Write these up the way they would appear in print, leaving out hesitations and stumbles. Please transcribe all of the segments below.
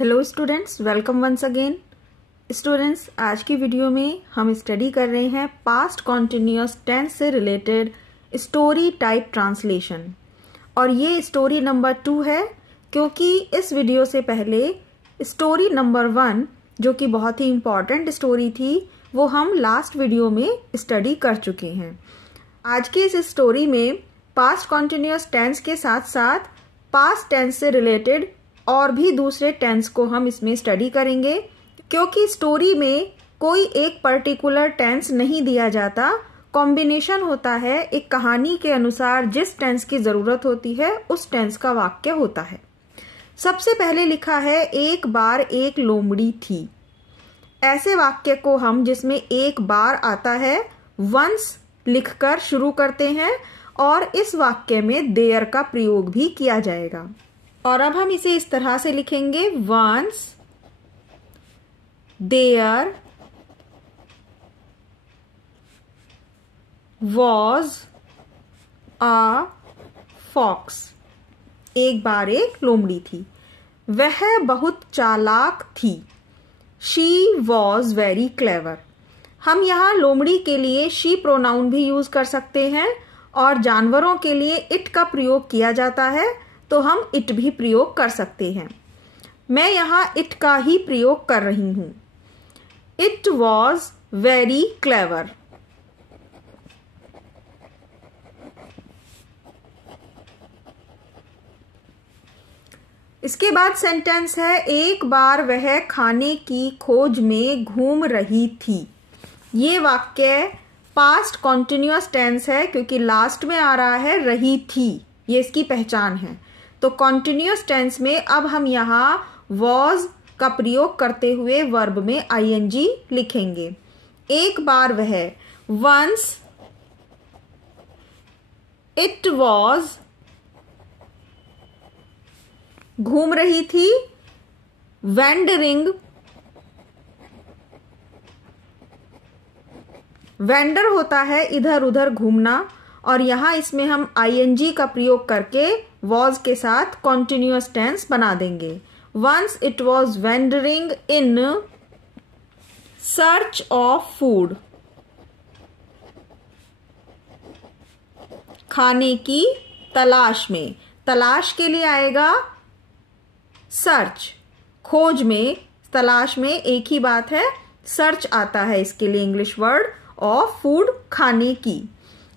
Hello students, welcome once again. Students, आज की video में हम स्टडी कर रहे हैं पास्ट कॉन्टिन्यूअस टेंस से रिलेटेड स्टोरी टाइप ट्रांसलेशन, और ये स्टोरी नंबर 2 है, क्योंकि इस वीडियो से पहले स्टोरी नंबर 1 जो कि बहुत ही इम्पॉर्टेंट स्टोरी थी वो हम लास्ट वीडियो में स्टडी कर चुके हैं। आज की इस स्टोरी में पास्ट कॉन्टिन्यूअस टेंस के साथ साथ पास्ट टेंस से रिलेटेड और भी दूसरे टेंस को हम इसमें स्टडी करेंगे, क्योंकि स्टोरी में कोई एक पर्टिकुलर टेंस नहीं दिया जाता, कॉम्बिनेशन होता है। एक कहानी के अनुसार जिस टेंस की जरूरत होती है उस टेंस का वाक्य होता है। सबसे पहले लिखा है एक बार एक लोमड़ी थी। ऐसे वाक्य को हम जिसमें एक बार आता है वंस लिखकर शुरू करते हैं, और इस वाक्य में देयर का प्रयोग भी किया जाएगा। और अब हम इसे इस तरह से लिखेंगे, once there was a fox. एक बार एक लोमड़ी थी, वह बहुत चालाक थी। She was very clever. हम यहाँ लोमड़ी के लिए शी प्रोनाउन भी यूज कर सकते हैं, और जानवरों के लिए इट का प्रयोग किया जाता है तो हम इट भी प्रयोग कर सकते हैं। मैं यहाँ इट का ही प्रयोग कर रही हूं। It was very clever. इसके बाद सेंटेंस है, एक बार वह खाने की खोज में घूम रही थी। ये वाक्य पास्ट कॉन्टिन्यूअस टेंस है, क्योंकि लास्ट में आ रहा है रही थी, ये इसकी पहचान है। तो कॉन्टिन्यूअस टेंस में अब हम यहाँ वॉज का प्रयोग करते हुए वर्ब में आईएनजी लिखेंगे। एक बार वह, वंस इट वॉज, घूम रही थी, वेंडरिंग। वेंडर होता है इधर उधर घूमना, और यहां इसमें हम आईएनजी का प्रयोग करके वॉज के साथ कॉन्टिन्यूअस टेंस बना देंगे। Once it was wandering in search of food. खाने की तलाश में, तलाश के लिए आएगा सर्च। खोज में, तलाश में एक ही बात है, सर्च आता है इसके लिए इंग्लिश वर्ड ऑफ फूड, खाने की।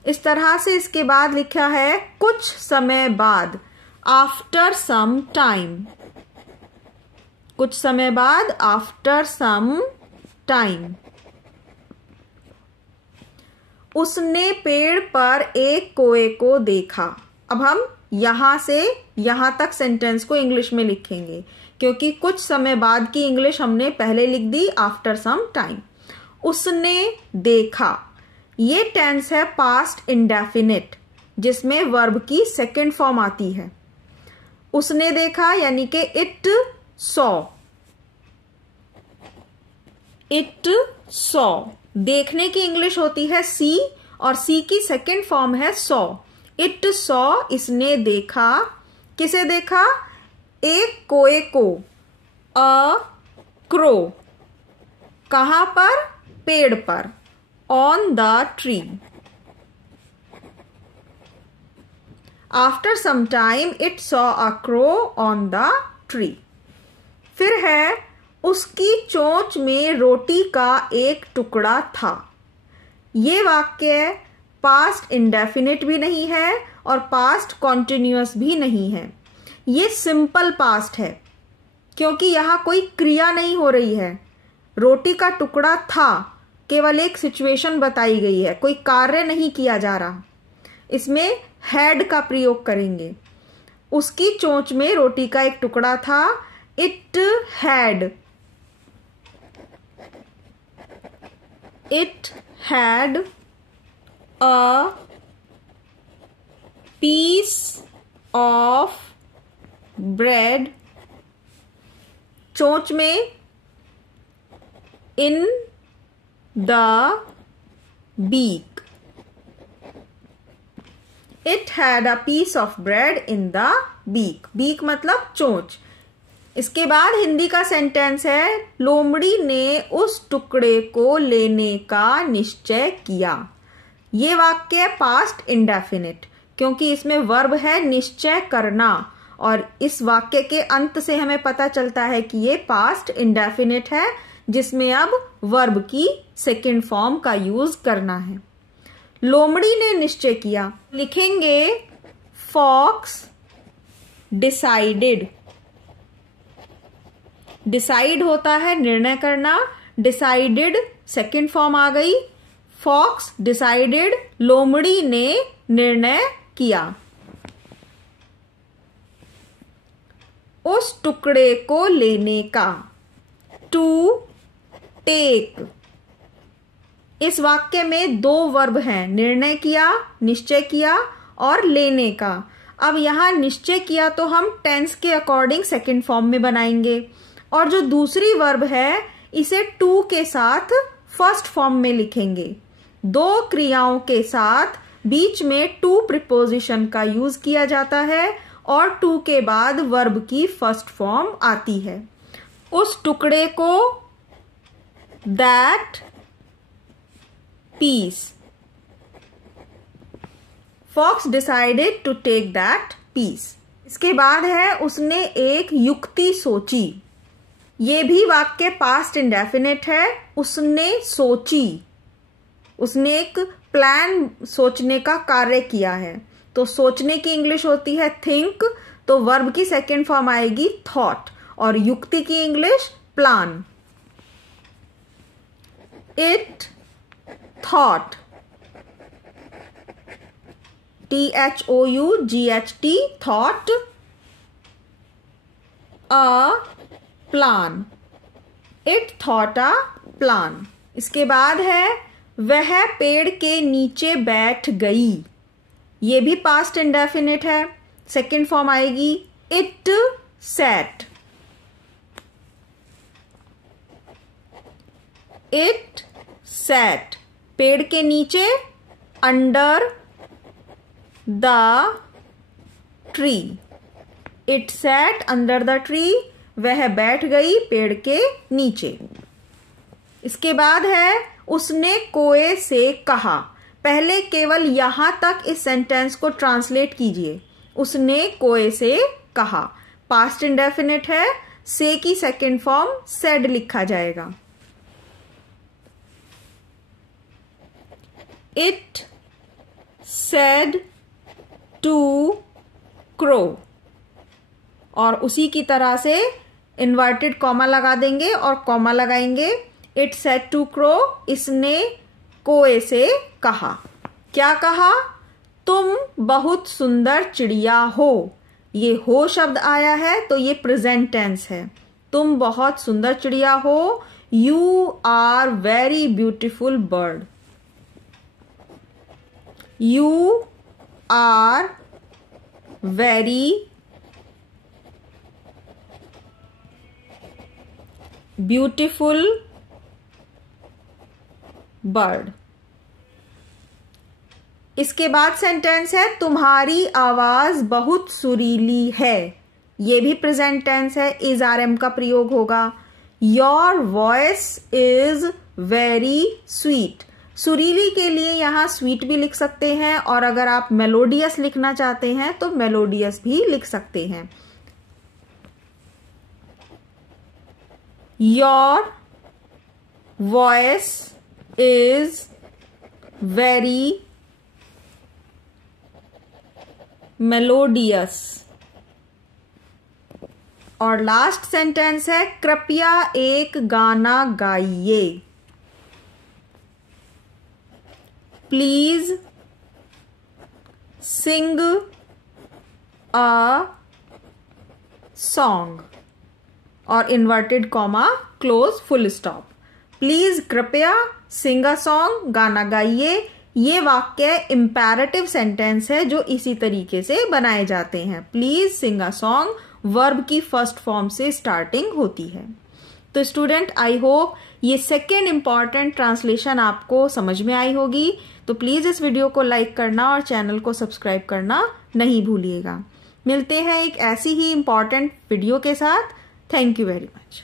इस तरह से इसके बाद लिखा है कुछ समय बाद, आफ्टर सम टाइम। कुछ समय बाद, आफ्टर सम टाइम। उसने पेड़ पर एक कोए को देखा। अब हम यहां से यहां तक सेंटेंस को इंग्लिश में लिखेंगे, क्योंकि कुछ समय बाद की इंग्लिश हमने पहले लिख दी, आफ्टर सम टाइम। उसने देखा, ये टेंस है पास्ट इंडेफिनिट, जिसमें वर्ब की सेकेंड फॉर्म आती है। उसने देखा यानी कि इट सॉ। इट सॉ, देखने की इंग्लिश होती है सी, और सी की सेकेंड फॉर्म है सॉ। इट सॉ, इसने देखा। किसे देखा? एक कोए को, अ क्रो। कहां पर? पेड़ पर, on the tree. After some time it saw a crow on the tree. फिर है, उसकी चोंच में रोटी का एक टुकड़ा था। ये वाक्य पास्ट इंडेफिनिट भी नहीं है और पास्ट कॉन्टिन्यूअस भी नहीं है। ये सिंपल पास्ट है, क्योंकि यहां कोई क्रिया नहीं हो रही है। रोटी का टुकड़ा था, केवल एक सिचुएशन बताई गई है, कोई कार्य नहीं किया जा रहा। इसमें हैड का प्रयोग करेंगे। उसकी चोंच में रोटी का एक टुकड़ा था, it had. It had a piece of bread. चोंच में, in the beak. It had a piece of bread in the beak. Beak मतलब चोंच। इसके बाद हिंदी का सेंटेंस है, लोमड़ी ने उस टुकड़े को लेने का निश्चय किया। ये वाक्य है पास्ट इंडेफिनिट, क्योंकि इसमें वर्ब है निश्चय करना, और इस वाक्य के अंत से हमें पता चलता है कि ये पास्ट इंडेफिनिट है, जिसमें अब वर्ब की सेकंड फॉर्म का यूज करना है। लोमड़ी ने निश्चय किया, लिखेंगे फॉक्स डिसाइडेड। डिसाइड होता है निर्णय करना, डिसाइडेड सेकंड फॉर्म आ गई। फॉक्स डिसाइडेड, लोमड़ी ने निर्णय किया। उस टुकड़े को लेने का, टू टेक। इस वाक्य में दो वर्ब हैं, निर्णय किया, निश्चय किया, और लेने का। अब यहां निश्चय किया तो हम टेंस के अकॉर्डिंग सेकंड फॉर्म में बनाएंगे, और जो दूसरी वर्ब है इसे टू के साथ फर्स्ट फॉर्म में लिखेंगे। दो क्रियाओं के साथ बीच में टू प्रीपोजिशन का यूज किया जाता है, और टू के बाद वर्ब की फर्स्ट फॉर्म आती है। उस टुकड़े को, that piece. Fox decided to take that piece. इसके बाद है, उसने एक युक्ति सोची। ये भी वाक्य पास्ट इंडेफिनिट है। उसने सोची, उसने एक प्लान, सोचने का कार्य किया है। तो सोचने की इंग्लिश होती है थिंक, तो वर्ब की सेकंड फॉर्म आएगी थॉट, और युक्ति की English plan. It thought, THOUGHT, thought a plan. It thought a plan. इसके बाद है, वह पेड़ के नीचे बैठ गई। ये भी पास्ट इंडेफिनिट है, सेकंड फॉर्म आएगी इट सैट। इट सैट, पेड़ के नीचे, under the tree. It sat under the tree, वह बैठ गई पेड़ के नीचे। इसके बाद है, उसने कोए से कहा। पहले केवल यहां तक इस सेंटेंस को ट्रांसलेट कीजिए। उसने कोए से कहा, पास्ट इंडेफिनिट है, से की सेकंड फॉर्म सेड लिखा जाएगा। इट सेड टू क्रो, और उसी की तरह से इन्वर्टेड कॉमा लगा देंगे और कॉमा लगाएंगे। इट सेड टू क्रो, इसने कोए से कहा। क्या कहा? तुम बहुत सुंदर चिड़िया हो। ये हो शब्द आया है तो ये प्रेजेंट टेंस है। तुम बहुत सुंदर चिड़िया हो। You are very beautiful bird. You are very beautiful bird. इसके बाद सेंटेंस है, तुम्हारी आवाज बहुत सुरीली है। ये भी प्रेजेंट टेंस है, इज आर एम का प्रयोग होगा। Your voice is very sweet. सुरीली के लिए यहां स्वीट भी लिख सकते हैं, और अगर आप मेलोडियस लिखना चाहते हैं तो मेलोडियस भी लिख सकते हैं। Your voice is very melodious. और लास्ट सेंटेंस है, कृपया एक गाना गाइए। प्लीज सिंग अ सॉन्ग, और inverted comma close full stop. Please, कृपया, सिंग अ सॉन्ग, गाना गाइए। ये वाक्य इंपैरेटिव सेंटेंस है जो इसी तरीके से बनाए जाते हैं। Please sing a song verb की फर्स्ट फॉर्म से स्टार्टिंग होती है। तो स्टूडेंट, आई होप ये सेकेंड इंपॉर्टेंट ट्रांसलेशन आपको समझ में आई होगी। तो प्लीज इस वीडियो को लाइक करना और चैनल को सब्सक्राइब करना नहीं भूलिएगा। मिलते हैं एक ऐसी ही इंपॉर्टेंट वीडियो के साथ। Thank you very much.